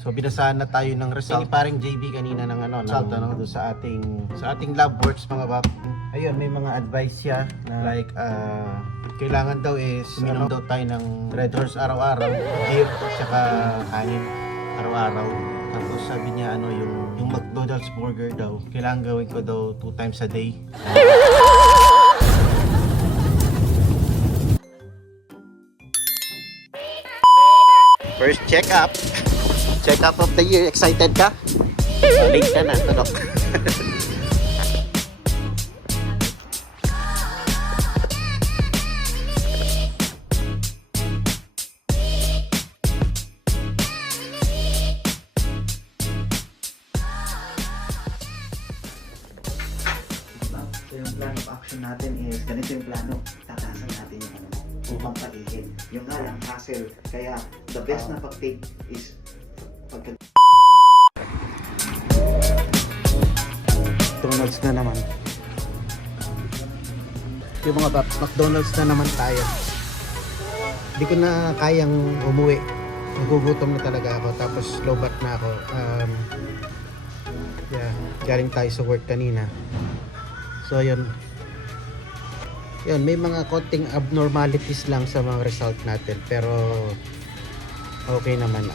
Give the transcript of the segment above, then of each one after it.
So binasahan na tayo ng result. Parang JB kanina ng result doon sa ating lab works mga bab. Ayun, may mga advice siya na like kailangan daw is uminom daw tayo ng Red Horse araw-araw, beer at saka kanin araw-araw. Tapos sabi niya yung McDonald's burger daw, kailangan gawin ko daw 2 times a day. First check-up. Check-up of the year. Excited ka? Late ka na, Dok. So yung plan of action natin is, ganito yung plano, tatasan natin yung upang paigin. Yung nga lang, hassle. Kaya, the best na pag-take is pagka... McDonald's na naman. Yung mga McDonald's na naman tayo. Hindi ko na kayang umuwi. Nagugutom na talaga ako. Tapos low bat na ako. Galing tayo sa work kanina. So yun, may mga konting abnormalities lang sa mga result natin, pero okay naman.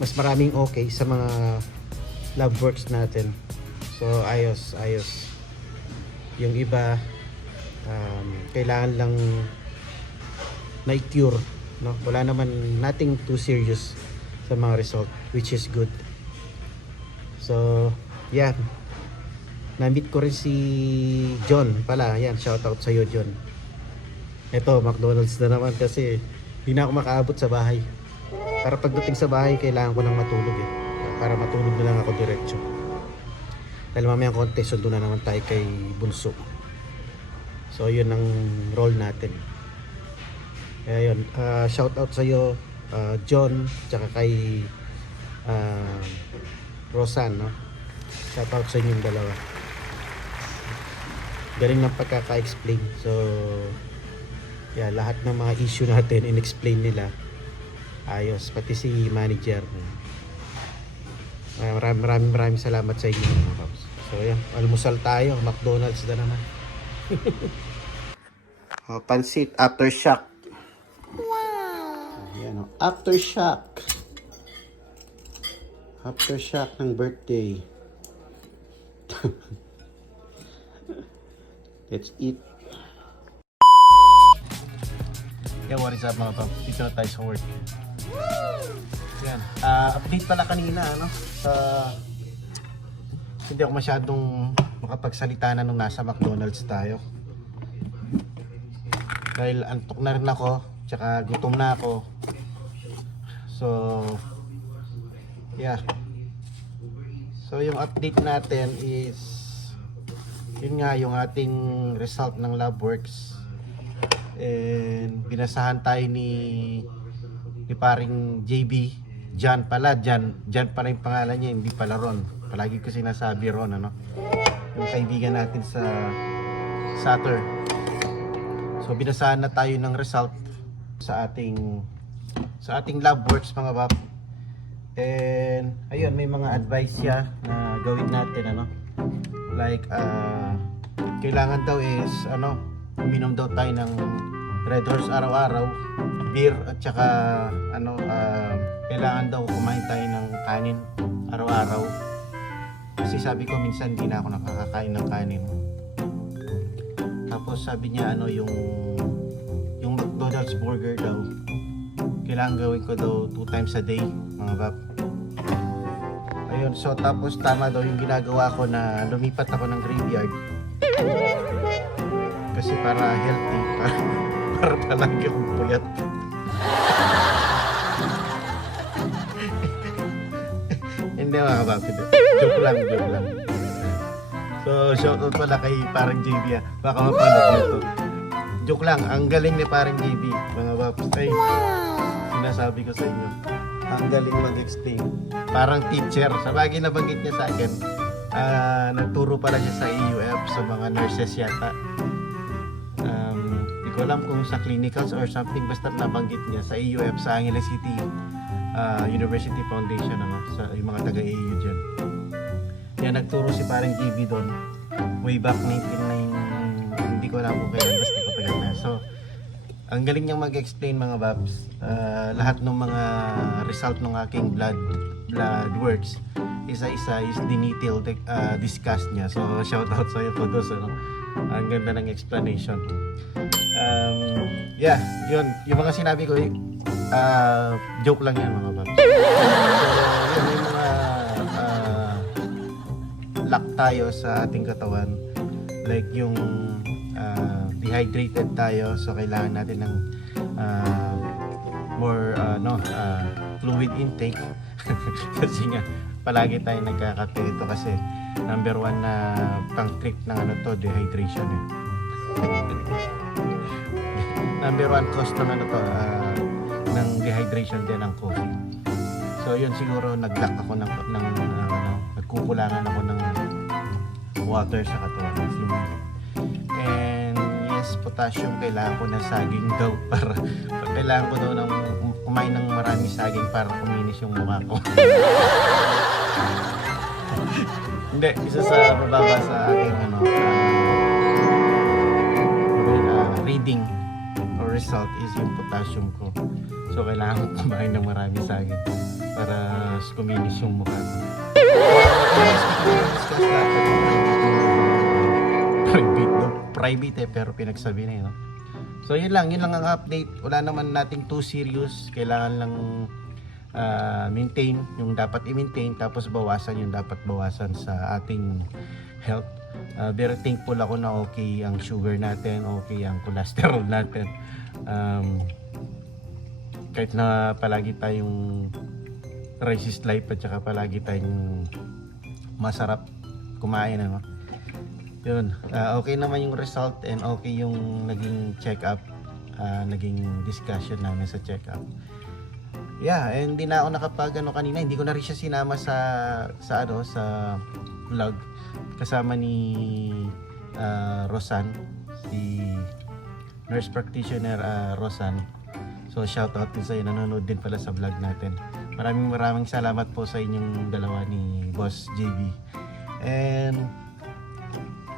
Mas maraming okay sa mga lab works natin. So ayos. Yung iba kailangan lang na i-cure, no? Wala naman, nothing too serious sa mga result, which is good. So yeah, na-meet ko rin si John pala. Yan, shoutout sa iyo, John. Ito, McDonald's na naman kasi hindi na ako makaabot sa bahay. Para pagdating sa bahay, kailangan ko nang matulog eh. Para matulog na lang ako diretso. Dahil mamayang konti, sundo na naman tayo kay Bunso. So, yun ang role natin. Kaya yun, shoutout sa iyo, John, tsaka kay Rosan, no? Shoutout sa inyong dalawa. Galing ng pagkaka-explain. So yeah, lahat ng mga issue natin in-explain nila. Ayos, pati si manager. Maraming salamat sa inyo, mga paps. So yeah, almusal tayo, McDonald's na naman. Pansit aftershock. Wow. Ayan, aftershock. Aftershock ng birthday. Let's eat. Yeah, what is up mga pap? Dito na tayo sa work. Yan. Update pala kanina, hindi ako masyadong makapagsalita na nung nasa McDonald's tayo. Dahil antok na rin ako, tsaka gutom na ako. So, yeah. So, yung update natin is yun nga, yung ating result ng lab works, and binasahan tayo ni paring JB. Jan pala yung pangalan niya, hindi pala Ron. Palagi ko sinasabi Ron, yung kaibigan natin sa Saturn. So binasahan na tayo ng result sa ating lab works mga bab. And ayun, may mga advice siya na gawin natin, like kailangan daw is uminom daw tayo ng Red Horse araw-araw, beer at saka kailangan daw kumain tayo ng kanin araw-araw. Kasi sabi ko minsan hindi na ako nakakakain ng kanin. Tapos sabi niya yung McDonald's burger daw, kailangan gawin ko daw 2 times a day, mga bab. Ayun, so tapos tama daw yung ginagawa ko na lumipat ako ng graveyard. Kasi para healthy, para palagi akong puyat. Hindi mga kapatid. Joke lang. So, shoutout pala kay parang JB. Baka mapanood nito. Joke lang, ang galing ni parang JB. Mga paps, ay, sinasabi ko sa inyo. Ang galing mag-explain. Parang teacher. Sa bagay nabanggit niya sa akin, nagturo pala siya sa EUF sa mga nurses yata. Hindi ko alam kung sa clinicals or something, basta nabanggit niya sa EUF sa Angeles City. University Foundation, sa yung mga taga-AU dyan. Yan, nagturo si parang GB doon way back 1999, hindi ko alam kung kailan, basta patagal na. So ang galing niyang mag-explain mga babs. Lahat ng mga result ng aking blood works, isa-isa is dinetailed discuss niya. So shout out sa iyo Todos, ang ganda ng explanation. Yeah, yun yung mga sinabi ko, joke lang yan mga babs. So yun yung mga lack tayo sa ating katawan, like yung dehydrated tayo, so kailangan natin ng more fluid intake. Kasi nga palagi tayo nagkakape. Ito kasi number one na pang trick ng dehydration number one cause ng ng dehydration din ang coffee. So yun, siguro nag-lack ako ng nagkukulangan ako ng water sa katawan, fluid. And yes, potassium, kailangan ko ng saging daw para kailangan ko daw ng kumain ng maraming saging para kuminis yung mukha ko. Hindi, isa sa bababa sa aking reading or result is yung potassium ko. So kailangan ko kumain ng maraming saging para kuminis yung mukha ko. Private pero pinagsabi na yun. So yun lang ang update. Wala naman nating too serious. Kailangan lang maintain yung dapat i-maintain, tapos bawasan yung dapat bawasan sa ating health. Very thankful ako na okay ang sugar natin, okay ang cholesterol natin. Kahit na palagi tayong resist life at saka palagi tayong masarap kumain, yun, okay naman yung result and okay yung naging check-up, naging discussion namin sa check-up. Yeah, and hindi na ako nakapag kanina, hindi ko na rin siya sinama sa vlog kasama ni Rosan, si nurse practitioner Rosan. So shout out din sa iyo, nanonood din pala sa vlog natin. Maraming salamat po sa inyong dalawa ni Boss JB. And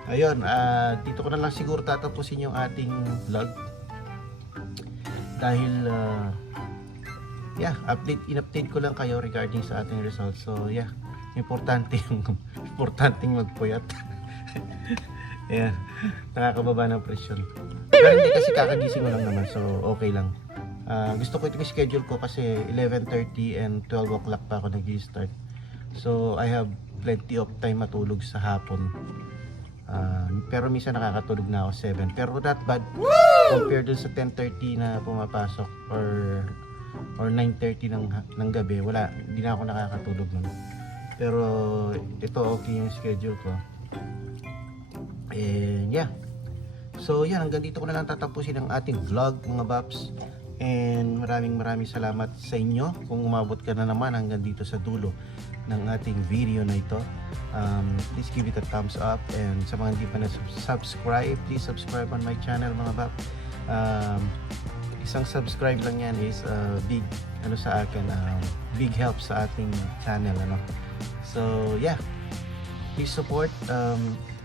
ayun, dito ko na lang siguro tatapusin yung ating vlog dahil in-update ko lang kayo regarding sa ating results. So yeah, importanteng magpuyat. Yeah, nakakababa ng presyon. Pero hindi, kasi kakagising ko lang naman, so okay lang. Gusto ko itong schedule ko kasi 11:30 and 12 o'clock pa ako nag-start. So I have plenty of time matulog sa hapon. Pero minsan nakakatulog na ako 7. Pero not bad compared dun sa 10:30 na pumapasok or 9:30 ng gabi. Hindi na ako nakakatulog nun. Pero ito okay yung schedule ko. And yeah. So yan, hanggang dito ko na lang tatapusin ang ating vlog mga Baps. And maraming salamat sa inyo kung umabot ka na naman hanggang dito sa dulo ng ating video na ito. Please give it a thumbs up, and sa mga hindi pa na-subscribe, please subscribe on my channel mga Bap. Isang subscribe lang yan is big sa akin, big help sa ating channel, So yeah, please support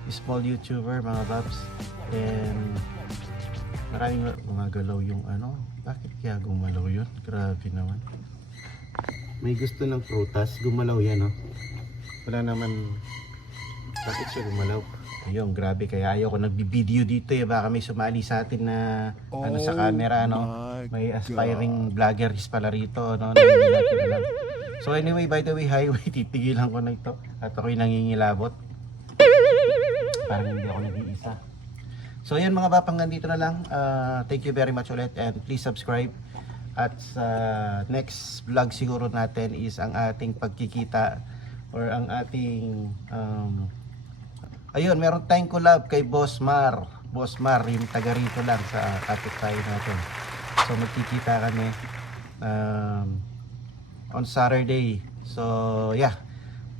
small YouTuber mga Baps. And maraming gumagalaw yung bakit kaya gumalaw yun? Grabe naman. May gusto ng prutas, gumalaw yan, Wala naman, bakit siya gumalaw? Ayun, grabe, kaya ayaw ko nagbibideo dito, baka may sumali sa atin na sa camera, may aspiring vloggeries pala rito, hindi natin alam. So anyway, by the way, highway, titigilan ko na ito at ako'y nangingilabot. Parang hindi ako nag-iisa. So yan mga Bap, hanggang dito na lang. Thank you very much ulit, and please subscribe. At sa next vlog siguro natin is ang ating pagkikita or ang ating ayun, meron tayong collab kay Boss Mar, yung taga rito lang sa kapitbahay natin. So magkikita kami on Saturday. So yeah,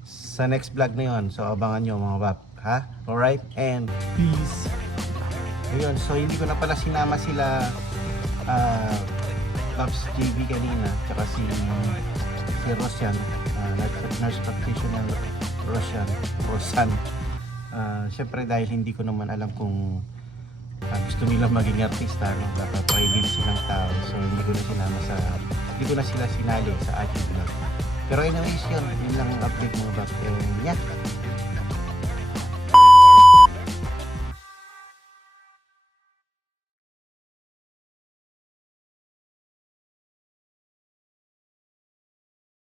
sa next vlog na yun. So abangan nyo mga Bap, ha? Alright, and peace. Ayun, so hindi ko na pala sinama sila Babs JB kanina, tsaka si si Rosyan, nurse practitioner Rosan. Syempre dahil hindi ko naman alam kung gusto nilang maging artista, no? Baka privacy ng tao, so hindi ko na sila sinali sa ating vlog. Pero anyways yun lang ang update mga bak. Yeah,